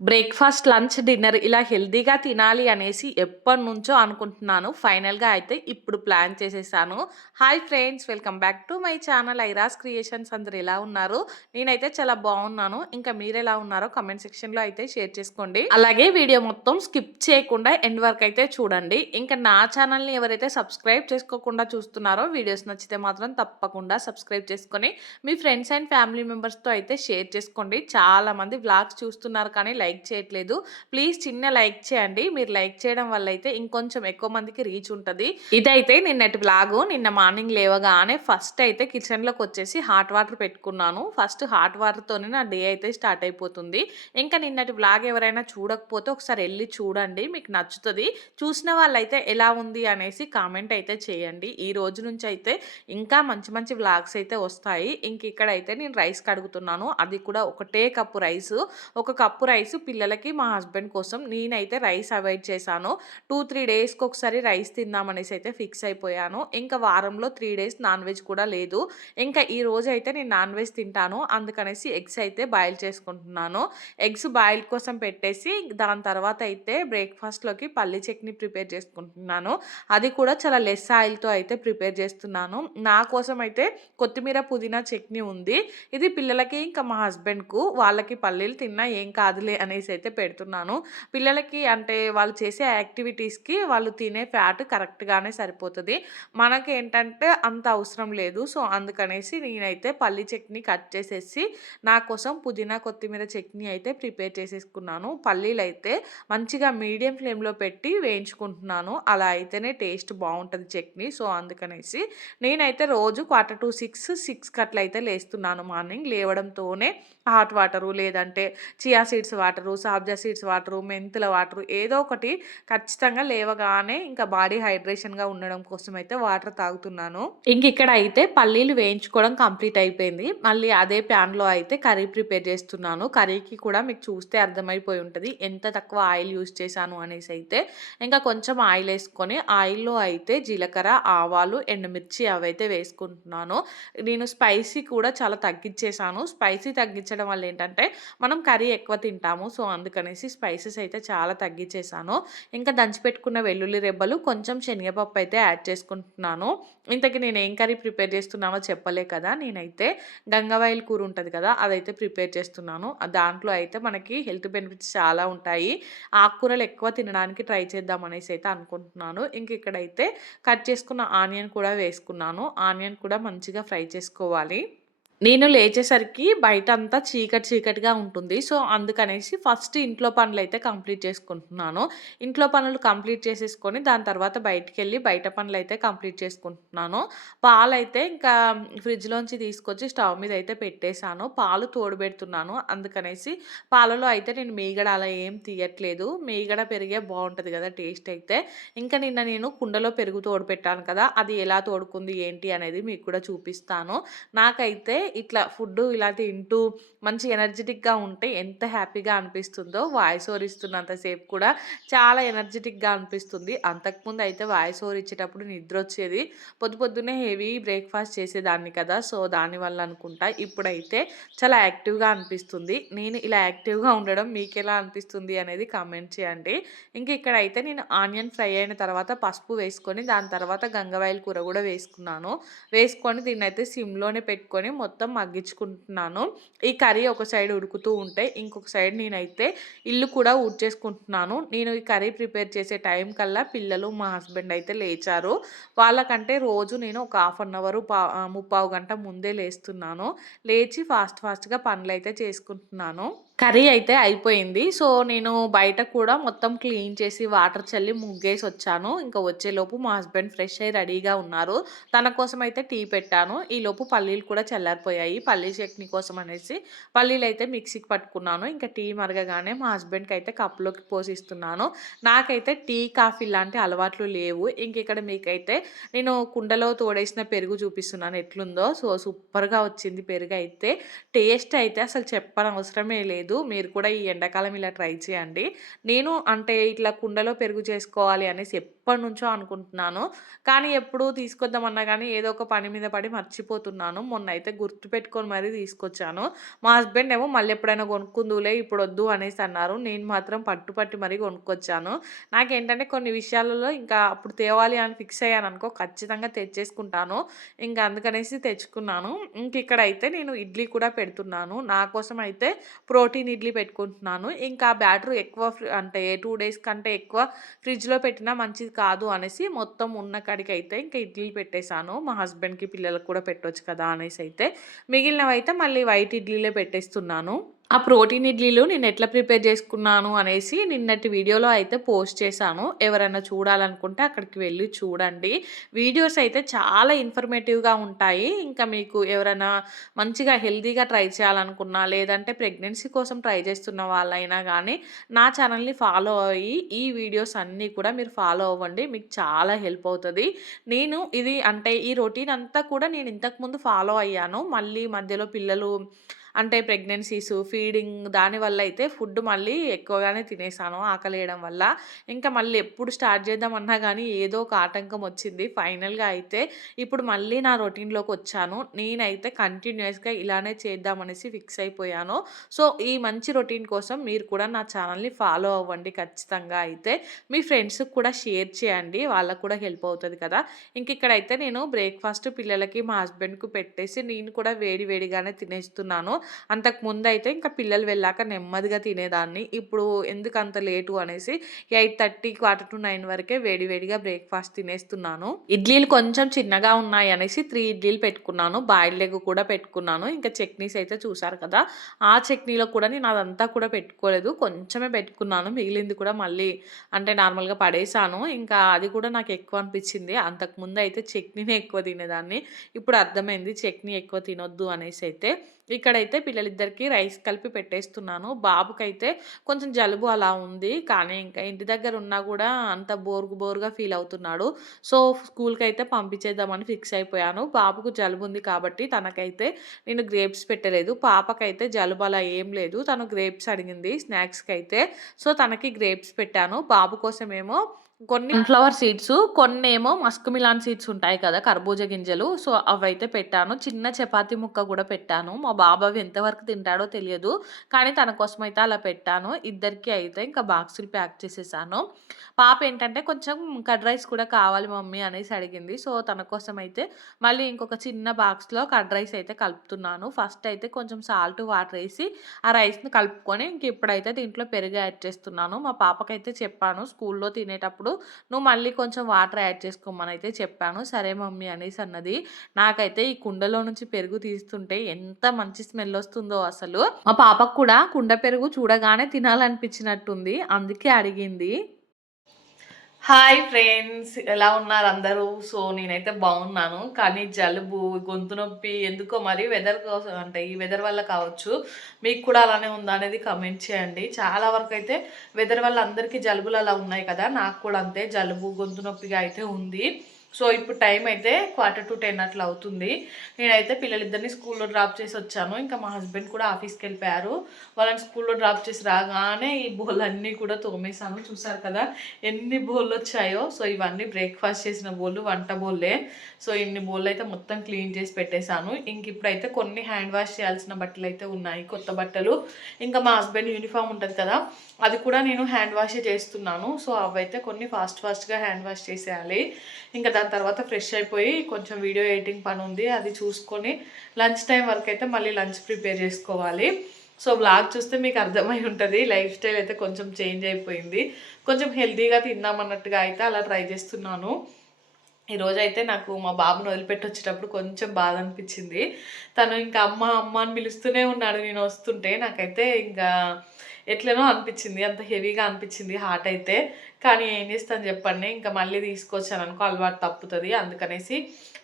Breakfast, lunch, dinner ఇలా హెల్తీగా తినాలి అనేసి ఎప్పటి నుంచో అనుకుంటున్నాను. ఫైనల్‌గా అయితే ఇప్పుడు ప్లాన్ చేసేసాను. Hi friends! Welcome back to my channel Airas creations అందరు ఎలా ఉన్నారు? నేనైతే చాలా బాగున్నాను. ఇంకా మీరు ఎలా ఉన్నారో కమెంట్ సెక్షన్‌లో అయితే షేర్ చేసుకోండి. అలాగే వీడియో మొత్తం స్కిప్ చేయకుండా ఎండ్ వరకు అయితే చూడండి. ఇంకా నా ఛానల్‌ని ఎవరైతే సబ్స్క్రైబ్ చేసుకోకుండా చూస్తున్నారో వీడియోస్ నచ్చితే మాత్రం తప్పకుండా సబ్స్క్రైబ్ చేసుకొని మీ ఫ్రెండ్స్ అండ్ ఫ్యామిలీ మెంబర్స్‌తో అయితే షేర్ చేసుకోండి. చాలామంది వ్లాగ్స్ చూస్తున్నారు కానీ లైక్ చేయట్లేదు. ప్లీజ్ చిన్న లైక్ చేయండి. మీరు లైక్ చేయడం వల్ల అయితే ఇంకొంచెం ఎక్కువ మందికి రీచ్ ఉంటుంది ఇదైతే నిన్నటి బ్లాగు నిన్న మార్నింగ్ లేవగానే ఫస్ట్ అయితే కిచెన్‌లోకి వచ్చేసి హాట్ వాటర్ పెట్టుకున్నాను. ఫస్ట్ హాట్ వాటర్‌తోనే నా డే అయితే స్టార్ట్ అయిపోతుంది. ఇంకా నిన్నటి బ్లాగ్ ఎవరైనా చూడకపోతే ఒకసారి వెళ్ళి చూడండి. మీకు నచ్చుతుంది చూసిన వాళ్ళైతే ఎలా ఉంది అనేసి కామెంట్ అయితే చేయండి. ఈ రోజు నుంచి అయితే ఇంకా మంచి మంచి వ్లాగ్స్ అయితే వస్తాయి. ఇంక ఇక్కడైతే నేను రైస్ కడుగుతున్నాను. అది కూడా ఒకటే కప్పు రైస్ ఒక కప్పు రైస్ పిల్లలకి, మా హస్బెండ్ కోసం. నేనైతే రైస్ అవాయిడ్ చేశాను. 2, 3 డేస్‌కి ఒకసారి రైస్ తిందామనేసి అయితే ఫిక్స్ అయిపోయాను. ఇంకా వారంలో త్రీ డేస్ నాన్ వెజ్ కూడా లేదు. ఇంకా ఈ రోజైతే నేను నాన్ వెజ్ తింటాను. అందుకనేసి ఎగ్స్ అయితే బాయిల్ చేసుకుంటున్నాను. ఎగ్స్ బాయిల్ కోసం పెట్టేసి దాని తర్వాత అయితే బ్రేక్‌ఫాస్ట్‌లోకి పల్లి చట్నీ ప్రిపేర్ చేసుకుంటున్నాను. అది కూడా చాలా లెస్ ఆయిల్‌తో అయితే ప్రిపేర్ చేస్తున్నాను. నా కోసం అయితే కొత్తిమీర, పుదీనా చట్నీ ఉంది. ఇది పిల్లలకి ఇంకా మా హస్బెండ్‌కు వాళ్ళకి పల్లీలు తిన్నా ఏం కాదులే అనేసి అయితే పెడుతున్నాను. పిల్లలకి అంటే వాళ్ళు చేసే యాక్టివిటీస్‌కి వాళ్ళు తినే ఫ్యాట్ కరెక్ట్‌గానే సరిపోతుంది మనకి ఏంటంటే అంత అవసరం లేదు. సో, అందుకనేసి నేనైతే పల్లి చట్నీ కట్ చేసేసి నా కోసం పుదీనా, కొత్తిమీర చట్నీ అయితే ప్రిపేర్ చేసేసుకున్నాను. పల్లీలు అయితే మంచిగా మీడియం ఫ్లేమ్‌లో పెట్టి వేయించుకుంటున్నాను. అలా అయితేనే టేస్ట్ బాగుంటుంది చట్నీ. సో, అందుకనేసి నేనైతే రోజు క్వార్టర్ టు సిక్స్ సిక్స్ కట్లయితే లేస్తున్నాను మార్నింగ్. లేవడంతోనే హాట్ వాటరు లేదంటే chia seeds water sabja seeds water, మెంతుల వాటరు ఏదో ఒకటి ఖచ్చితంగా లేవగానే ఇంకా బాడీ హైడ్రేషన్‌గా ఉండడం కోసం అయితే వాటర్ తాగుతున్నాను. ఇంక ఇక్కడ అయితే పల్లీలు వేయించుకోవడం కంప్లీట్ అయిపోయింది. మళ్ళీ అదే ప్యాన్‌లో అయితే కర్రీ ప్రిపేర్ చేస్తున్నాను. కర్రీకి కూడా మీకు చూస్తే అర్థమైపోయి ఉంటుంది ఎంత తక్కువ ఆయిల్ యూజ్ చేశాను అనేసి అయితే. ఇంకా కొంచెం ఆయిల్ వేసుకొని ఆయిల్‌లో అయితే జీలకర్ర, ఆవాలు, ఎండుమిర్చి అవైతే వేసుకుంటున్నాను. నేను స్పైసీ కూడా చాలా తగ్గించేశాను స్పైసీ తగ్గించడం వల్ల ఏంటంటే మనం కర్రీ ఎక్కువ తింటాము. సో, అందుకనేసి స్పైసెస్ అయితే చాలా తగ్గించేసాను ఇంకా దంచిపెట్టుకున్న వెల్లుల్లి రెబ్బలు, కొంచెం శనగపప్పు అయితే యాడ్ చేసుకుంటున్నాను. ఇంతకీ నేను ఏం కర్రీ ప్రిపేర్ చేస్తున్నామో చెప్పలే కదా! నేనైతే గంగవాయిల్ కూర ఉంటుంది కదా! అదైతే ప్రిపేర్ చేస్తున్నాను. దాంట్లో అయితే మనకి హెల్త్ బెనిఫిట్స్ చాలా ఉంటాయి. ఆకుకూరలు ఎక్కువ తినడానికి ట్రై చేద్దాం అనేసి అయితే అనుకుంటున్నాను. ఇంక ఇక్కడైతే కట్ చేసుకున్న ఆనియన్ కూడా వేసుకున్నాను. ఆనియన్ కూడా మంచిగా ఫ్రై చేసుకోవాలి. నేను లేచేసరికి బయట అంతా చీకటి చీకటిగా ఉంటుంది. సో, అందుకనేసి ఫస్ట్ ఇంట్లో పనులైతే కంప్లీట్ చేసుకుంటున్నాను. ఇంట్లో పనులు కంప్లీట్ చేసేసుకొని దాని తర్వాత బయటికెళ్ళి బయట పనులైతే కంప్లీట్ చేసుకుంటున్నాను. పాలైతే ఇంకా ఫ్రిడ్జ్‌లోంచి తీసుకొచ్చి స్టవ్ మీద అయితే పెట్టేశాను. పాలు తోడుబెడుతున్నాను. అందుకనేసి పాలలో అయితే నేను మీగడ అలా ఏం తీయట్లేదు. మీగడ పెరిగే బాగుంటుంది కదా! టేస్ట్ అయితే. ఇంకా నిన్న నేను కుండలో పెరుగు తోడుపెట్టాను కదా! అది ఎలా తోడుకుంది ఏంటి అనేది మీకు కూడా చూపిస్తాను. నాకైతే ఇట్లా ఫుడ్డు ఇలా తింటూ మంచి ఎనర్జెటిక్గా ఉంటే ఎంత హ్యాపీగా అనిపిస్తుందో వాయిస్ ఓవర్ ఇస్తున్నంతసేపు కూడా చాలా ఎనర్జెటిక్గా అనిపిస్తుంది. అంతకుముందు అయితే వాయిస్ ఓవర్ ఇచ్చేటప్పుడు నిద్రొచ్చేది. పొద్దు పొద్దున్నే హెవీ బ్రేక్‌ఫాస్ట్ చేసేదాన్ని కదా! సో, దానివల్ల అనుకుంటా. ఇప్పుడైతే చాలా యాక్టివ్‌గా అనిపిస్తుంది. నేను ఇలా యాక్టివ్‌గా ఉండడం మీకు ఎలా అనిపిస్తుంది అనేది కామెంట్ చేయండి. ఇంక ఇక్కడైతే నేను ఆనియన్ ఫ్రై అయిన తర్వాత పసుపు వేసుకొని దాని తర్వాత గంగవాయిల కూర కూడా వేసుకున్నాను. వేసుకొని దీన్నైతే సిమ్‌లోనే పెట్టుకొని మొత్తం మొత్తం మగ్గించుకుంటున్నాను. ఈ కర్రీ ఒక సైడ్ ఉడుకుతూ ఉంటే ఇంకొక సైడ్ నేనైతే ఇల్లు కూడా ఊడ్చేసుకుంటున్నాను. నేను ఈ కర్రీ ప్రిపేర్ చేసే టైం కల్లా పిల్లలు, మా హస్బెండ్ అయితే లేచారు. వాళ్ళకంటే రోజు నేను ఒక హాఫ్ అన్ అవర్ పా ముప్పావు గంట ముందే లేస్తున్నాను. లేచి ఫాస్ట్ ఫాస్ట్‌గా పనులైతే చేసుకుంటున్నాను. కర్రీ అయితే అయిపోయింది. సో, నేను బయట కూడా మొత్తం క్లీన్ చేసి వాటర్ చల్లి ముగ్గేసి వచ్చాను ఇంకా వచ్చేలోపు మా హస్బెండ్ ఫ్రెష్ అయ్యి రెడీగా ఉన్నారు. తన కోసం అయితే టీ పెట్టాను. ఈలోపు పల్లీలు కూడా చల్లారిపోయాయి. పల్లీ చట్నీ కోసం అనేసి పల్లీలు అయితే మిక్సీకి పట్టుకున్నాను. ఇంకా టీ మరగగానే మా హస్బెండ్‌కి అయితే కప్‌లోకి పోసిస్తున్నాను. నాకైతే టీ, కాఫీ లాంటి అలవాట్లు లేవు. ఇంక ఇక్కడ మీకైతే నేను కుండలో తోడేసిన పెరుగు చూపిస్తున్నాను ఎట్లుందో. సో, సూపర్‌గా వచ్చింది పెరుగు అయితే టేస్ట్ అయితే అసలు చెప్పనవసరమే లేదు. లేదు. మీరు కూడా ఈ ఎండాకాలం ఇలా ట్రై చేయండి. నేను అంటే ఇట్లా కుండలో పెరుగు చేసుకోవాలి అనేసి ఎప్పటి నుంచో అనుకుంటున్నాను. కానీ ఎప్పుడు తీసుకొద్దామన్నా కానీ ఏదో ఒక పని మీద పడి మర్చిపోతున్నాను. మొన్న అయితే గుర్తు గుర్తుపెట్టుకొని మరీ తీసుకొచ్చాను. మా హస్బెండ్ ఏమో మళ్ళీ ఎప్పుడైనా కొనుక్కుందోలే ఇప్పుడు వద్దు అనేసి అన్నారు. నేను మాత్రం పట్టు పట్టి మరీ కొనుక్కొచ్చాను. నాకేంటంటే కొన్ని విషయాలలో ఇంకా అప్పుడు తేవాలి అని ఫిక్స్ అయ్యాను అనుకో ఖచ్చితంగా తెచ్చేసుకుంటాను. ఇంకా అందుకనేసి తెచ్చుకున్నాను. ఇంక ఇక్కడైతే నేను ఇడ్లీ కూడా పెడుతున్నాను. నా కోసం అయితే ప్రోటీన్ ఇడ్లీ పెట్టుకుంటున్నాను. ఇంకా బ్యాటర్ ఎక్కువ అంటే టూ డేస్ కంటే ఎక్కువ ఫ్రిడ్జ్‌లో పెట్టినా మంచిది కాదు అనేసి మొత్తం ఉన్న కాడికైతే ఇంకా ఇడ్లీ పెట్టేసాను. మా హస్బెండ్‌కి, పిల్లలకు కూడా పెట్టొచ్చు కదా అనేసి అయితే మిగిలినవి అయితే మళ్ళీ వైట్ ఇడ్లీలే పెట్టేస్తున్నాను. ఆ ప్రోటీన్ ఇడ్లీలు నేను ఎట్లా ప్రిపేర్ చేసుకున్నాను అనేసి నిన్నటి వీడియోలో అయితే పోస్ట్ చేశాను. ఎవరైనా చూడాలనుకుంటే అక్కడికి వెళ్ళి చూడండి. వీడియోస్ అయితే చాలా ఇన్ఫర్మేటివ్‌గా ఉంటాయి. ఇంకా మీకు ఎవరైనా మంచిగా హెల్తీగా ట్రై చేయాలనుకున్నా, లేదంటే ప్రెగ్నెన్సీ కోసం ట్రై చేస్తున్న వాళ్ళైనా కానీ నా ఛానల్‌ని ఫాలో అయ్యి ఈ వీడియోస్ అన్నీ కూడా మీరు ఫాలో అవ్వండి. మీకు చాలా హెల్ప్ అవుతుంది నేను ఇది అంటే ఈ రొటీన్ అంతా కూడా నేను ఇంతకుముందు ఫాలో అయ్యాను. మళ్ళీ మధ్యలో పిల్లలు అంటే ప్రెగ్నెన్సీస్ ఫీడింగ్ దానివల్ల అయితే ఫుడ్ మళ్ళీ ఎక్కువగానే తినేసాను ఆకలేయడం వల్ల. ఇంకా మళ్ళీ ఎప్పుడు స్టార్ట్ చేద్దామన్నా కానీ ఏదో ఒక ఆటంకం వచ్చింది. ఫైనల్‌గా అయితే ఇప్పుడు మళ్ళీ నా రొటీన్లోకి వచ్చాను నేనైతే కంటిన్యూయస్‌గా ఇలానే చేద్దామనేసి ఫిక్స్ అయిపోయాను. సో, ఈ మంచి రొటీన్ కోసం మీరు కూడా నా ఛానల్‌ని ఫాలో అవ్వండి ఖచ్చితంగా అయితే. మీ ఫ్రెండ్స్‌కి కూడా షేర్ చేయండి. వాళ్ళకి కూడా హెల్ప్ అవుతుంది కదా! ఇంక ఇక్కడైతే నేను బ్రేక్‌ఫాస్ట్ పిల్లలకి, మా హస్బెండ్‌కి పెట్టేసి నేను కూడా వేడి వేడిగానే తినేస్తున్నాను. అంతకుముందయితే ఇంకా పిల్లలు వెళ్ళాక నెమ్మదిగా తినేదాన్ని. ఇప్పుడు ఎందుకంత లేటు అనేసి 8:30, క్వార్టర్ టు నైన్ వరకే వేడి వేడిగా బ్రేక్‌ఫాస్ట్ తినేస్తున్నాను. ఇడ్లీలు కొంచెం చిన్నగా ఉన్నాయి అనేసి త్రీ ఇడ్లీలు పెట్టుకున్నాను. బాయిల్డ్ ఎగ్ కూడా పెట్టుకున్నాను. ఇంకా చట్నీస్ అయితే చూసారు కదా! ఆ చట్నీలో కూడా నేను అదంతా కూడా పెట్టుకోలేదు. కొంచెమే పెట్టుకున్నాను. మిగిలింది కూడా మళ్ళీ అంటే నార్మల్‌గా పడేసాను. ఇంకా అది కూడా నాకు ఎక్కువ అనిపించింది. అంతకుముందు అయితే చట్నీనే ఎక్కువ తినేదాన్ని. ఇప్పుడు అర్థమైంది చట్నీ ఎక్కువ తినొద్దు అయితే ఇక్కడైతే పిల్లలిద్దరికీ రైస్ కలిపి పెట్టేస్తున్నాను. బాబుకైతే కొంచెం జలుబు అలా ఉంది. కానీ ఇంకా ఇంటి దగ్గర ఉన్నా కూడా అంత బోరుగు బోరుగా ఫీల్ అవుతున్నాడు. సో, స్కూల్కి అయితే పంపించేద్దామని ఫిక్స్ అయిపోయాను. బాబుకు జలుబు ఉంది కాబట్టి తనకైతే నేను గ్రేప్స్ పెట్టలేదు. పాపకైతే జలుబు అలా ఏం లేదు. తను గ్రేప్స్ అడిగింది స్నాక్స్కి అయితే సో, తనకి గ్రేప్స్ పెట్టాను. బాబు కోసమేమో కొన్ని ఫ్లవర్ సీడ్స్ కొన్ని ఏమో మస్క్ మిలాన్ సీడ్స్ ఉంటాయి కదా! కర్బూజ గింజలు. సో, అవైతే పెట్టాను. చిన్న చపాతి ముక్క కూడా పెట్టాను. మా బాబు ఎంతవరకు తింటాడో తెలియదు. కానీ తన కోసం అయితే అలా పెట్టాను. ఇద్దరికి అయితే ఇంకా బాక్సులు ప్యాక్ చేసేసాను. పాప ఏంటంటే కొంచెం కర్డ్ రైస్ కూడా కావాలి మమ్మీ అనేసి అడిగింది. సో, తన కోసం అయితే మళ్ళీ ఇంకొక చిన్న బాక్స్‌లో కర్డ్ రైస్ అయితే కలుపుతున్నాను. ఫస్ట్ అయితే కొంచెం సాల్ట్, వాటర్ వేసి ఆ రైస్‌ని కలుపుకొని ఇంక ఇప్పుడైతే దీంట్లో పెరుగు యాడ్ చేస్తున్నాను. మా పాపకైతే చెప్పాను స్కూల్‌లో తినేటప్పుడు నువ్వు మళ్ళీ కొంచెం వాటర్ యాడ్ చేసుకోమని అయితే చెప్పాను. సరే మమ్మీ అనేసి అన్నది. నాకైతే ఈ కుండలో నుంచి పెరుగు తీస్తుంటే ఎంత మంచి స్మెల్ వస్తుందో అసలు. మా పాపకు కూడా కుండ పెరుగు చూడగానే తినాలనిపించినట్టుంది. అందుకే అడిగింది. Hi friends. ఎలా ఉన్నారు అందరూ? సో, నేనైతే బాగున్నాను. కానీ జలుబు, గొంతు నొప్పి ఎందుకో మరి వెదర్ కోసం అంటే ఈ వెదర్ వల్ల కావచ్చు. మీకు కూడా అలానే ఉందా అనేది కమెంట్ చేయండి. చాలా వరకు అయితే వెదర్ వల్ల అందరికీ జలుబులు అలా ఉన్నాయి కదా! నాకు కూడా అంతే జలుబు, గొంతు నొప్పిగా అయితే ఉంది. సో, ఇప్పుడు టైం అయితే క్వార్టర్ టు 10 అట్లా అవుతుంది. నేనైతే పిల్లలిద్దరిని స్కూల్‌లో డ్రాప్ చేసి వచ్చాను. ఇంకా మా హస్బెండ్ కూడా ఆఫీస్కి వెళ్ళిపోయారు వాళ్ళని స్కూల్‌లో డ్రాప్ చేసి రాగానే ఈ బోళ్ళన్నీ కూడా తోమేసాను. చూసారు కదా! ఎన్ని బోళ్ళొచ్చాయో. సో, ఇవన్నీ బ్రేక్‌ఫాస్ట్ చేసిన బోళ్ళు, వంట బోళ్ళే. సో, ఇన్ని బోళ్ళైతే మొత్తం క్లీన్ చేసి పెట్టేశాను ఇంక ఇప్పుడైతే కొన్ని హ్యాండ్ వాష్ చేయాల్సిన బట్టలు అయితే ఉన్నాయి. కొత్త బట్టలు. ఇంకా మా హస్బెండ్ యూనిఫామ్ ఉంటుంది కదా! అది కూడా నేను హ్యాండ్ వాషే చేస్తున్నాను. సో, అవైతే కొన్ని ఫాస్ట్ ఫాస్ట్‌గా హ్యాండ్ వాష్ చేసేయాలి. ఇంకా దాని తర్వాత ఫ్రెష్ అయిపోయి కొంచెం వీడియో ఎడిటింగ్ పని ఉంది. అది చూసుకొని లంచ్ టైం వరకు అయితే మళ్ళీ లంచ్ ప్రిపేర్ చేసుకోవాలి. సో, బ్లాగ్ చూస్తే మీకు అర్థమై ఉంటుంది లైఫ్ స్టైల్ అయితే కొంచెం చేంజ్ అయిపోయింది. కొంచెం హెల్తీగా తిందామన్నట్టుగా అయితే అలా ట్రై చేస్తున్నాను. ఈరోజు అయితే నాకు మా బాబుని వదిలిపెట్టి వచ్చేటప్పుడు కొంచెం బాధ అనిపించింది. తను ఇంకా అమ్మ, అమ్మ అని పిలుస్తూనే ఉన్నాడు నేను వస్తుంటే. నాకైతే ఇంకా ఎట్లనో అనిపించింది. అంత హెవీగా అనిపించింది హార్ట్ అయితే. కానీ ఏం చేస్తాను చెప్పండి. ఇంకా మళ్ళీ తీసుకొచ్చాను అనుకో అలవాటు తప్పుతుంది అందుకనేసి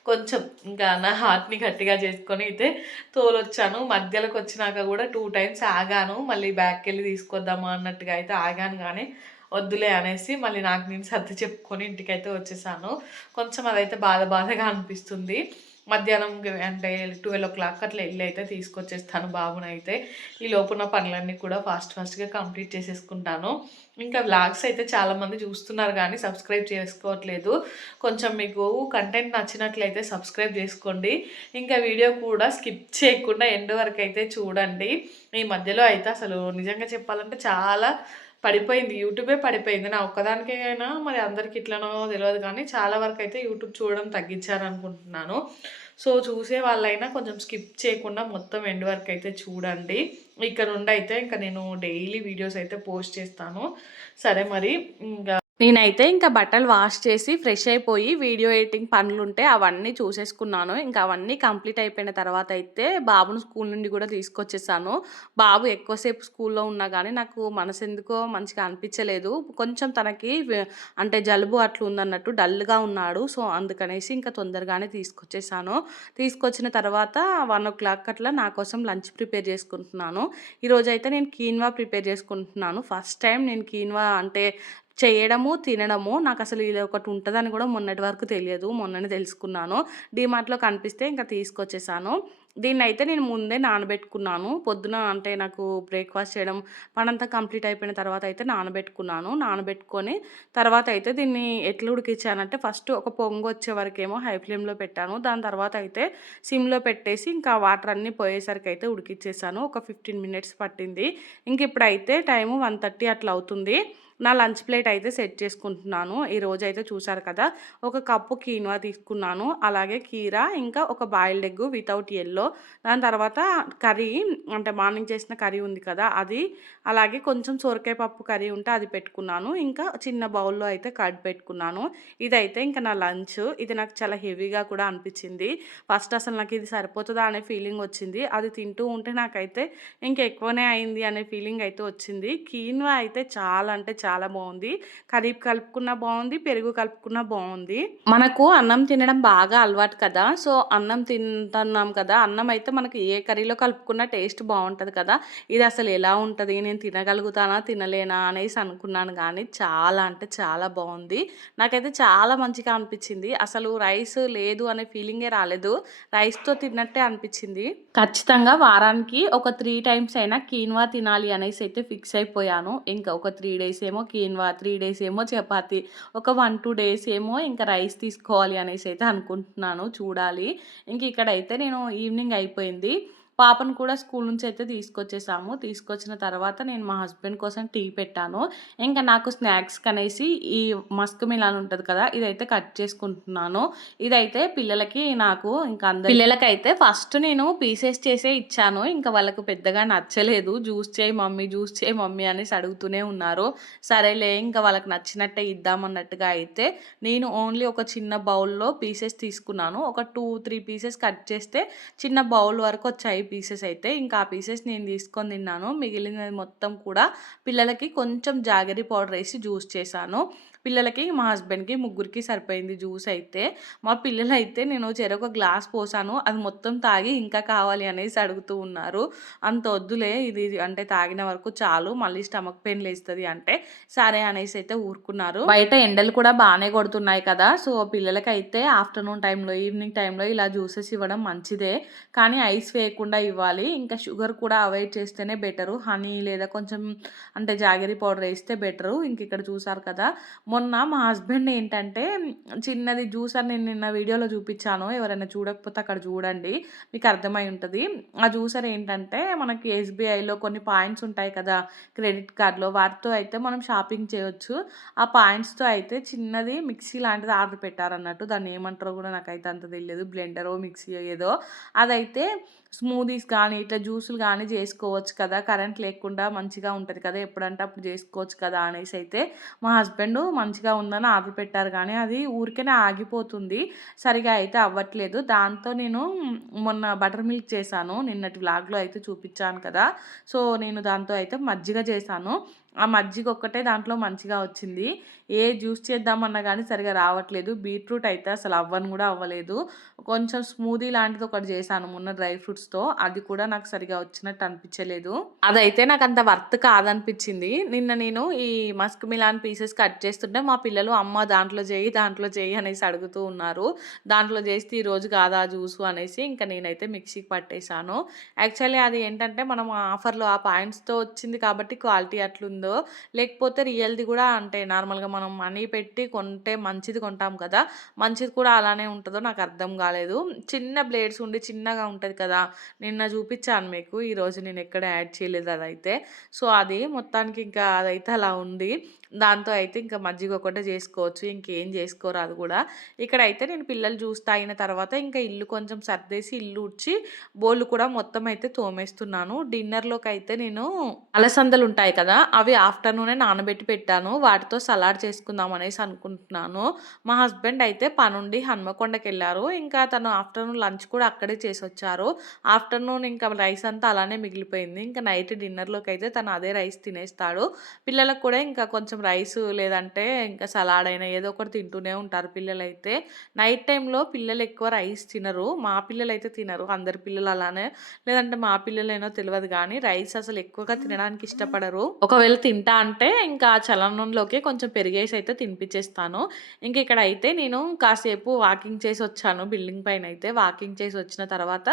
కొంచెం ఇంకా నా హార్ట్‌ని గట్టిగా చేసుకొని అయితే తోలొచ్చాను. మధ్యలోకి వచ్చినాక కూడా టూ టైమ్స్ ఆగాను. మళ్ళీ బ్యాక్‌కెళ్ళి తీసుకొద్దామా అన్నట్టుగా అయితే ఆగాను కానీ వద్దులే అనేసి మళ్ళీ నాకు నేను సర్ది చెప్పుకొని ఇంటికైతే వచ్చేసాను. కొంచెం అదైతే బాధ బాధగా అనిపిస్తుంది. మధ్యాహ్నం అంటే ట్వెల్వ్ ఓ క్లాక్ అట్లా వెళ్ళి అయితే తీసుకొచ్చేస్తాను బాబుని అయితే ఈ లోపున పనులన్నీ కూడా ఫాస్ట్ ఫాస్ట్గా కంప్లీట్ చేసేసుకుంటాను. ఇంకా వ్లాగ్స్ అయితే చాలామంది చూస్తున్నారు కానీ సబ్స్క్రైబ్ చేసుకోవట్లేదు. కొంచెం మీకు కంటెంట్ నచ్చినట్లయితే సబ్స్క్రైబ్ చేసుకోండి. ఇంకా వీడియో కూడా స్కిప్ చేయకుండా ఎండ్ వరకు అయితే చూడండి. ఈ మధ్యలో అయితే అసలు నిజంగా చెప్పాలంటే చాలా పడిపోయింది. యూట్యూబే పడిపోయింది. నా ఒక్కదానికైనా? మరి అందరికి ఇట్లనో తెలియదు కానీ చాలా వరకు అయితే యూట్యూబ్ చూడడం తగ్గించారనుకుంటున్నాను. సో చూసే వాళ్ళైనా కొంచెం స్కిప్ చేయకుండా మొత్తం ఎండ్ వరకు అయితే చూడండి. ఇక్కడ నుండి అయితే ఇంకా నేను డైలీ వీడియోస్ అయితే పోస్ట్ చేస్తాను. సరే మరి ఇంకా నేనైతే ఇంకా బట్టలు వాష్ చేసి ఫ్రెష్ అయిపోయి వీడియో ఎడిటింగ్ పనులు ఉంటే అవన్నీ చూసేసుకున్నాను. ఇంకా అవన్నీ కంప్లీట్ అయిపోయిన తర్వాత అయితే బాబును స్కూల్ నుండి కూడా తీసుకొచ్చేసాను. బాబు ఎక్కువసేపు స్కూల్లో ఉన్నా కానీ నాకు మనసు ఎందుకో మంచిగా అనిపించలేదు. కొంచెం తనకి అంటే జలుబు అట్లా ఉందన్నట్టు డల్గా ఉన్నాడు. సో అందుకనేసి ఇంకా తొందరగానే తీసుకొచ్చేసాను. తీసుకొచ్చిన తర్వాత వన్ ఓ క్లాక్ అట్లా నా కోసం లంచ్ ప్రిపేర్ చేసుకుంటున్నాను. ఈరోజు అయితే నేను కీన్వా ప్రిపేర్ చేసుకుంటున్నాను. ఫస్ట్ టైం నేను కీన్వా అంటే చేయడము తినడము నాకు అసలు ఇది ఒకటి ఉంటుందని కూడా మొన్నటి వరకు తెలియదు. మొన్ననే తెలుసుకున్నాను. డీమార్ట్లో కనిపిస్తే ఇంకా తీసుకొచ్చేసాను. దీన్ని అయితే నేను ముందే నానబెట్టుకున్నాను. పొద్దున అంటే నాకు బ్రేక్ఫాస్ట్ చేయడం పనంతా కంప్లీట్ అయిపోయిన తర్వాత అయితే నానబెట్టుకున్నాను. నానబెట్టుకొని తర్వాత అయితే దీన్ని ఎట్లా ఉడికిచ్చానంటే ఫస్ట్ ఒక పొంగు వచ్చే వరకేమో హై ఫ్లేమ్లో పెట్టాను. దాని తర్వాత అయితే సిమ్లో పెట్టేసి ఇంకా వాటర్ అన్నీ పోయేసరికి అయితే ఉడికిచ్చేసాను. ఒక ఫిఫ్టీన్ మినిట్స్ పట్టింది. ఇంక ఇప్పుడైతే టైము వన్ థర్టీ అట్లా అవుతుంది. నా లంచ్ ప్లేట్ అయితే సెట్ చేసుకుంటున్నాను. ఈ రోజు అయితే చూసారు కదా ఒక కప్పు కీనువా తీసుకున్నాను. అలాగే కీర ఇంకా ఒక బాయిల్డ్ ఎగ్ వితౌట్ ఎల్లో. దాని తర్వాత కర్రీ అంటే మార్నింగ్ చేసిన కర్రీ ఉంది కదా అది. అలాగే కొంచెం సొరకాయ పప్పు కర్రీ ఉంటే అది పెట్టుకున్నాను. ఇంకా చిన్న బౌల్లో అయితే కడ్ పెట్టుకున్నాను. ఇదైతే ఇంకా నా లంచ్. ఇది నాకు చాలా హెవీగా కూడా అనిపించింది. ఫస్ట్ అసలు నాకు ఇది సరిపోతుందా అనే ఫీలింగ్ వచ్చింది. అది తింటూ ఉంటే నాకైతే ఇంకా ఎక్కువనే అయింది అనే ఫీలింగ్ అయితే వచ్చింది. కీన్వా అయితే చాలా అంటే చాలా బాగుంది కర్రీ కలుపుకున్న బాగుంది పెరుగు కలుపుకున్న బాగుంది మనకు అన్నం తినడం బాగా అలవాటు కదా. సో అన్నం తింటున్నాం కదా. అన్నం అయితే మనకి ఏ కర్రీలో కలుపుకున్న టేస్ట్ బాగుంటుంది కదా. ఇది అసలు ఎలా ఉంటుంది? నేను తినగలుగుతానా తినలేనా అనేసి అనుకున్నాను కానీ చాలా అంటే చాలా బాగుంది నాకైతే చాలా మంచిగా అనిపించింది. అసలు రైస్ లేదు అనే ఫీలింగే రాలేదు. రైస్తో తిన్నట్టే అనిపించింది. ఖచ్చితంగా వారానికి ఒక త్రీ టైమ్స్ అయినా కీన్వా తినాలి అనేసి అయితే ఫిక్స్ అయిపోయాను. ఇంకా ఒక త్రీ డేస్ ఏమో ఏమో కీన్వా త్రీ డేస్ ఏమో చపాతి ఒక వన్ టూ డేస్ ఏమో ఇంకా రైస్ తీసుకోవాలి అనేసి అయితే అనుకుంటున్నాను చూడాలి. ఇంక ఇక్కడైతే నేను ఈవినింగ్ అయిపోయింది. పాపను కూడా స్కూల్ నుంచి అయితే తీసుకొచ్చేసాము. తీసుకొచ్చిన తర్వాత నేను మా హస్బెండ్ కోసం టీ పెట్టాను. ఇంకా నాకు స్నాక్స్ కనేసి ఈ మస్క్ మిలాన్ ఉంటుంది కదా ఇదైతే కట్ చేసుకుంటున్నాను. ఇదైతే పిల్లలకి నాకు ఇంకా అందరు పిల్లలకైతే ఫస్ట్ నేను పీసెస్ చేసే ఇచ్చాను. ఇంకా వాళ్ళకు పెద్దగా నచ్చలేదు. జ్యూస్ చేయి మమ్మీ జ్యూస్ చేయి మమ్మీ అనేసి అడుగుతూనే ఉన్నారు. సరేలే ఇంకా వాళ్ళకి నచ్చినట్టే ఇద్దామన్నట్టుగా అయితే నేను ఓన్లీ ఒక చిన్న బౌల్లో పీసెస్ తీసుకున్నాను. ఒక టూ త్రీ పీసెస్ కట్ చేస్తే చిన్న బౌల్ వరకు వచ్చాయి. పీసెస్ అయితే ఇంకా ఆ పీసెస్ నేను తీసుకొని తిన్నాను. మిగిలినది మొత్తం కూడా పిల్లలకి కొంచెం జాగరి పౌడర్ వేసి జ్యూస్ చేశాను. పిల్లలకి మా హస్బెండ్కి ముగ్గురికి సరిపోయింది జ్యూస్ అయితే. మా పిల్లలు అయితే నేను చెరొక గ్లాస్ పోసాను. అది మొత్తం తాగి ఇంకా కావాలి అనేసి అడుగుతూ ఉన్నారు. అంత వద్దులే ఇది అంటే తాగిన వరకు చాలు మళ్ళీ స్టమక్ పెయిన్ లేస్తుంది అంటే సరే అనేసి అయితే ఊరుకున్నారు. బయట ఎండలు కూడా బాగానే కొడుతున్నాయి కదా సో పిల్లలకి అయితే ఆఫ్టర్నూన్ టైంలో ఈవినింగ్ టైంలో ఇలా జ్యూసెస్ ఇవ్వడం మంచిదే. కానీ ఐస్ వేయకుండా ఇవ్వాలి. ఇంకా షుగర్ కూడా అవాయిడ్ చేస్తేనే బెటరు. హనీ లేదా కొంచెం అంటే జాగిరి పౌడర్ వేస్తే బెటరు. ఇంక ఇక్కడ చూసారు కదా మొన్న మా హస్బెండ్ ఏంటంటే చిన్నది జ్యూసర్ నేను నిన్న వీడియోలో చూపించాను. ఎవరైనా చూడకపోతే అక్కడ చూడండి. మీకు అర్థమై ఉంటుంది. ఆ జ్యూసర్ ఏంటంటే మనకి ఎస్బీఐలో కొన్ని పాయింట్స్ ఉంటాయి కదా క్రెడిట్ కార్డులో. వాటితో అయితే మనం షాపింగ్ చేయొచ్చు. ఆ పాయింట్స్తో అయితే చిన్నది మిక్సీ లాంటిది ఆర్డర్ పెట్టారన్నట్టు. దాన్ని ఏమంటారో కూడా నాకైతే అంత తెలియదు. బ్లెండరో మిక్సీ ఏదో. అదైతే స్మూదీస్ కానీ ఇట్లా జ్యూసులు కానీ చేసుకోవచ్చు కదా. కరెంట్ లేకుండా మంచిగా ఉంటుంది కదా. ఎప్పుడంటే అప్పుడు చేసుకోవచ్చు కదా అనేసి అయితే మా హస్బెండ్ మంచిగా ఉందని ఆర్డర్ పెట్టారు. కానీ అది ఊరికేనే ఆగిపోతుంది. సరిగా అయితే అవ్వట్లేదు. దాంతో నేను మొన్న బటర్ మిల్క్ చేశాను. నిన్నటి వ్లాగ్లో అయితే చూపించాను కదా. సో నేను దాంతో అయితే మజ్జిగ చేశాను. ఆ మజ్జిగ ఒక్కటే దాంట్లో మంచిగా వచ్చింది ఏ జ్యూస్ చేద్దామన్నా కానీ సరిగా రావట్లేదు బీట్రూట్ అయితే అసలు అవ్వను కూడా అవ్వలేదు కొంచెం స్మూదీ లాంటిది ఒకటి చేశాను మొన్న డ్రై ఫ్రూట్స్‌తో అది కూడా నాకు సరిగా వచ్చినట్టు అనిపించలేదు. అదైతే అంత వర్త్ కాదనిపించింది. నిన్న నేను ఈ మస్క్ మిలాన్ పీసెస్ కట్ చేస్తుంటే మా పిల్లలు "అమ్మ దాంట్లో చేయి దాంట్లో చేయి అనేసి అడుగుతూ ఉన్నారు. దాంట్లో చేస్తే ఈరోజు కాదా జ్యూసు అనేసి ఇంకా నేనైతే మిక్సీకి పట్టేసాను. యాక్చువల్లీ అది ఏంటంటే మనం ఆఫర్‌లో ఆ పాయింట్స్‌తో వచ్చింది కాబట్టి క్వాలిటీ అట్లుంది లేకపోతే రియల్‌ది కూడా అంటే నార్మల్‌గా మనం మనీ పెట్టి కొంటే మంచిది కొంటాం కదా! మంచిది కూడా అలానే ఉంటుందో నాకు అర్థం కాలేదు. చిన్న బ్లేడ్స్ ఉండి చిన్నగా ఉంటుంది కదా! నిన్న చూపించాను మీకు. ఈరోజు నేను ఎక్కడ యాడ్ చేయలేదు అదైతే. సో, అది మొత్తానికి ఇంకా అదైతే అలా ఉంది. దాంతో అయితే ఇంకా మజ్జిగ ఒకటే చేసుకోవచ్చు. ఇంకేం చేసుకోరాదు కూడా. ఇక్కడైతే నేను పిల్లలు జ్యూస్ అయిన తర్వాత ఇంకా ఇల్లు కొంచెం సర్దేసి ఇల్లు ఉడ్చి బోళ్ళు కూడా మొత్తం అయితే తోమేస్తున్నాను. డిన్నర్లోకి అయితే నేను అలసందలు ఉంటాయి కదా! అవి ఆఫ్టర్‌నూనే నానబెట్టి పెట్టాను. వాటితో సలాడ్ చేసుకుందాం అనేసి అనుకుంటున్నాను. మా హస్బెండ్ అయితే పనుండి హన్మకొండకి వెళ్ళారు ఇంకా తను ఆఫ్టర్‌నూన్ లంచ్ కూడా అక్కడే చేసి వచ్చారు ఆఫ్టర్‌నూన్ ఇంకా రైస్ అంతా అలానే మిగిలిపోయింది. ఇంకా నైట్ డిన్నర్లోకి అయితే తను అదే రైస్ తినేస్తాడు. పిల్లలకు కూడా ఇంకా కొంచెం రైస్ లేదంటే ఇంకా సలాడ్ అయినా ఏదో ఒకటి తింటూనే ఉంటారు పిల్లలైతే. నైట్ టైంలో పిల్లలు ఎక్కువ రైస్ తినరు. మా పిల్లలైతే తినరు. అందరి పిల్లలు అలానే లేదంటే మా పిల్లలేనో తెలియదు కానీ రైస్ అసలు ఎక్కువగా తినడానికి ఇష్టపడరు. ఒకవేళ తింటా అంటే ఇంకా చలనంలోకి కొంచెం పెరిగేసి అయితే తినిపించేస్తాను. ఇంక అయితే నేను కాసేపు వాకింగ్ చేసి వచ్చాను బిల్డింగ్ పైన అయితే. వాకింగ్ చేసి వచ్చిన తర్వాత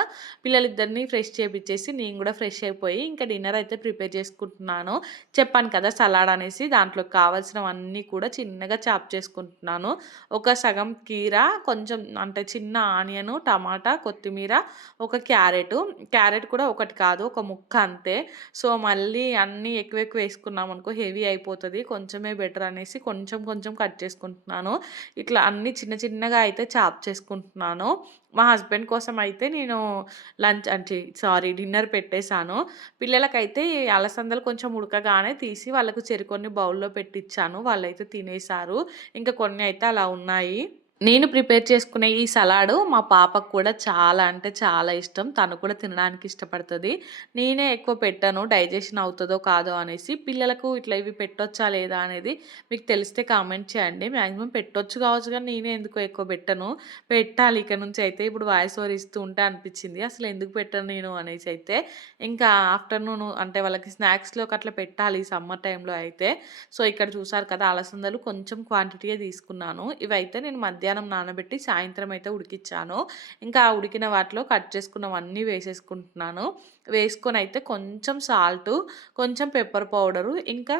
పిల్లలిద్దరిని ఫ్రెష్ చేపిచ్చేసి నేను కూడా ఫ్రెష్ అయిపోయి ఇంకా డిన్నర్ అయితే ప్రిపేర్ చేసుకుంటున్నాను. చెప్పాను కదా సలాడ్ అనేసి దాంట్లో కావాల్సినవన్నీ కూడా చిన్నగా చాప్ చేసుకుంటున్నాను. ఒక సగం కీర, కొంచెం అంటే చిన్న ఆనియన్ టమాటా, కొత్తిమీర, ఒక క్యారెట్ క్యారెట్ కూడా ఒకటి కాదు ఒక ముక్క అంతే. సో, మళ్ళీ అన్నీ ఎక్కువ ఎక్కువ వేసుకున్నామనుకో హెవీ అయిపోతుంది కొంచెమే బెటర్ అనేసి కొంచెం కొంచెం కట్ చేసుకుంటున్నాను. ఇట్లా అన్నీ చిన్న చిన్నగా అయితే చాప్ చేసుకుంటున్నాను. మా హస్బెండ్ కోసం అయితే నేను లంచ్ అంటే సారీ డిన్నర్ పెట్టేశాను పిల్లలకైతే అలసందలు కొంచెం ఉడకగానే తీసి వాళ్ళకు చెరుకొన్ని బౌల్‌లో పెట్టిచ్చాను. వాళ్ళైతే తినేసారు. ఇంకా కొన్ని అయితే అలా ఉన్నాయి. నేను ప్రిపేర్ చేసుకునే ఈ సలాడు మా పాపకు కూడా చాలా అంటే చాలా ఇష్టం. తను కూడా తినడానికి ఇష్టపడుతుంది నేనే ఎక్కువ పెట్టను. డైజెషన్ అవుతుందో కాదో అనేసి. పిల్లలకు ఇట్లా ఇవి పెట్టొచ్చా లేదా అనేది మీకు తెలిస్తే కామెంట్ చేయండి. మాక్సిమం పెట్టొచ్చు కావచ్చు కానీ నేనే ఎందుకు ఎక్కువ పెట్టను. పెట్టాలి ఇక నుంచి అయితే. ఇప్పుడు వాయిస్ ఓవర్ ఇస్తూ ఉంటే అనిపించింది. అసలు ఎందుకు పెట్టను నేను అనేసి అయితే. ఇంకా ఆఫ్టర్‌నూన్ అంటే వాళ్ళకి స్నాక్స్‌లోకి అట్లా పెట్టాలి సమ్మర్ టైంలో అయితే. సో, ఇక్కడ చూసారు కదా అలసందలు కొంచెం క్వాంటిటీయే తీసుకున్నాను. ఇవైతే నేను మధ్య మధ్యాహ్నం నానబెట్టి సాయంత్రం అయితే ఉడికిచ్చాను. ఇంకా ఆ ఉడికిన వాటిలో కట్ చేసుకున్నవన్నీ వేసేసుకుంటున్నాను. వేసుకొని అయితే కొంచెం సాల్ట్ కొంచెం పెప్పర్ పౌడరు, ఇంకా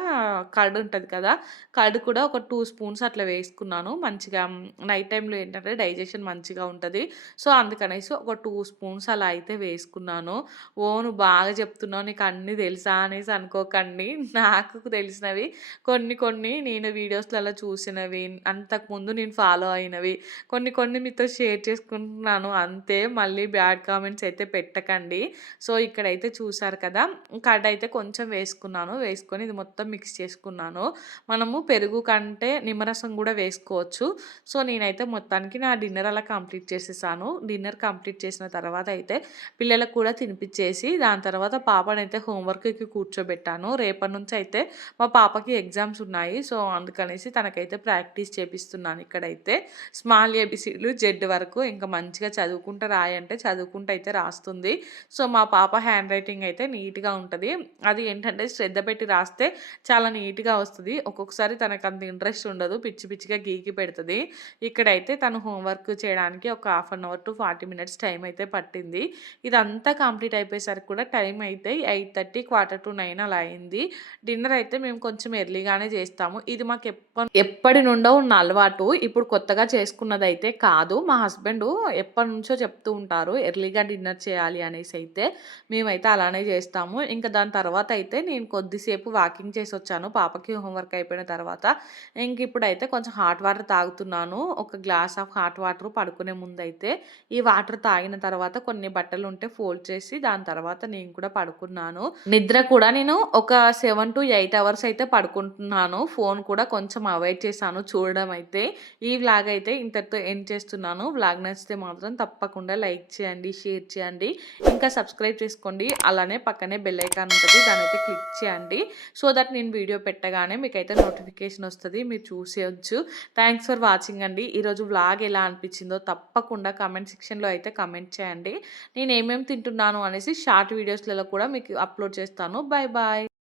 కర్డ్ ఉంటుంది కదా! కర్డ్ కూడా ఒక టూ స్పూన్స్ అట్లా వేసుకున్నాను. మంచిగా నైట్ టైంలో ఏంటంటే డైజెషన్ మంచిగా ఉంటుంది సో, అందుకనేసి ఒక టూ స్పూన్స్ అలా అయితే వేసుకున్నాను. ఓను నువ్వు బాగా చెప్తున్నావు నీకు అన్నీ తెలుసా అనేసి అనుకోకండి. నాకు తెలిసినవి కొన్ని కొన్ని నేను వీడియోస్‌లలో చూసినవి, అంతకుముందు నేను ఫాలో అయినవి కొన్ని కొన్ని మీతో షేర్ చేసుకుంటున్నాను అంతే. మళ్ళీ బ్యాడ్ కామెంట్స్ అయితే పెట్టకండి. సో, ఇక్కడైతే చూసారు కదా! కర్డ్ అయితే కొంచెం వేసుకున్నాను. వేసుకొని ఇది మొత్తం మిక్స్ చేసుకున్నాను. మనము పెరుగు కంటే నిమ్మరసం కూడా వేసుకోవచ్చు. సో, నేనైతే మొత్తానికి నా డిన్నర్ అలా కంప్లీట్ చేసేసాను. డిన్నర్ కంప్లీట్ చేసిన తర్వాత అయితే పిల్లలకు కూడా తినిపించేసి దాని తర్వాత పాపనైతే హోంవర్క్కి కూర్చోబెట్టాను. రేపటి నుంచి అయితే మా పాపకి ఎగ్జామ్స్ ఉన్నాయి. సో, అందుకనేసి తనకైతే ప్రాక్టీస్ చేపిస్తున్నాను ఇక్కడైతే. స్మాల్ ఏబిసిడ్లు జెడ్ వరకు ఇంకా మంచిగా చదువుకుంటూ రాయంటే చదువుకుంటూ అయితే రాస్తుంది. సో, మా పాప హ్యాండ్ రైటింగ్ అయితే నీట్‌గా ఉంటుంది అది ఏంటంటే శ్రద్ధ పెట్టి రాస్తే చాలా నీట్‌గా వస్తుంది ఒక్కొక్కసారి తనకు అంత ఇంట్రెస్ట్ ఉండదు. పిచ్చి పిచ్చిగా గీకి పెడుతుంది ఇక్కడైతే తను హోంవర్క్ చేయడానికి ఒక half an hour to 40 minutes time అయితే పట్టింది. ఇదంతా కంప్లీట్ అయిపోయేసరికి కూడా టైం అయితే 8:30 క్వార్టర్ టు నైన్ అలా అయింది. డిన్నర్ అయితే మేము కొంచెం ఎర్లీగానే చేస్తాము. ఇది మాకు ఎప్ప ఎప్పటి నుండో ఉన్న అలవాటు. ఇప్పుడు కొత్తగా చేసుకున్నదైతే కాదు. మా హస్బెండ్ ఎప్పటినుంచో చెప్తూ ఉంటారు. ఎర్లీగా డిన్నర్ చేయాలి అనేసి అయితే. మేమైతే అలానే చేస్తాము. ఇంకా దాని తర్వాత అయితే నేను కొద్దిసేపు వాకింగ్ చేసి వచ్చాను పాపకి హోంవర్క్ అయిపోయిన తర్వాత. ఇంక ఇప్పుడైతే కొంచెం హాట్ వాటర్ తాగుతున్నాను. ఒక గ్లాస్ ఆఫ్ హాట్ వాటర్ పడుకునే ముందైతే. ఈ వాటర్ తాగిన తర్వాత కొన్ని బట్టలు ఉంటే ఫోల్డ్ చేసి దాని తర్వాత నేను కూడా పడుకున్నాను. నిద్ర కూడా నేను ఒక 7-8 అవర్స్ అయితే పడుకుంటున్నాను. ఫోన్ కూడా కొంచెం అవాయిడ్ చేశాను చూడడం అయితే. ఈ వ్లాగ్ అయితే అయితే ఇంతటితో ఎండ్ చేస్తున్నాను. వ్లాగ్ నచ్చితే మాత్రం తప్పకుండా లైక్ చేయండి, షేర్ చేయండి. ఇంకా సబ్స్క్రైబ్ చేసుకోండి. అలానే పక్కనే బెల్ ఐకాన్ దాని అయితే క్లిక్ చేయండి. సో దట్ నేను వీడియో పెట్టగానే మీకైతే నోటిఫికేషన్ వస్తుంది మీరు చూసేయొచ్చు. థ్యాంక్స్ ఫర్ వాచింగ్ అండి. ఈరోజు వ్లాగ్ ఎలా అనిపించిందో తప్పకుండా కమెంట్ సెక్షన్‌లో అయితే కమెంట్ చేయండి. నేను ఏమేమి తింటున్నాను అనేసి షార్ట్ వీడియోస్‌లలో కూడా మీకు అప్లోడ్ చేస్తాను. Bye bye.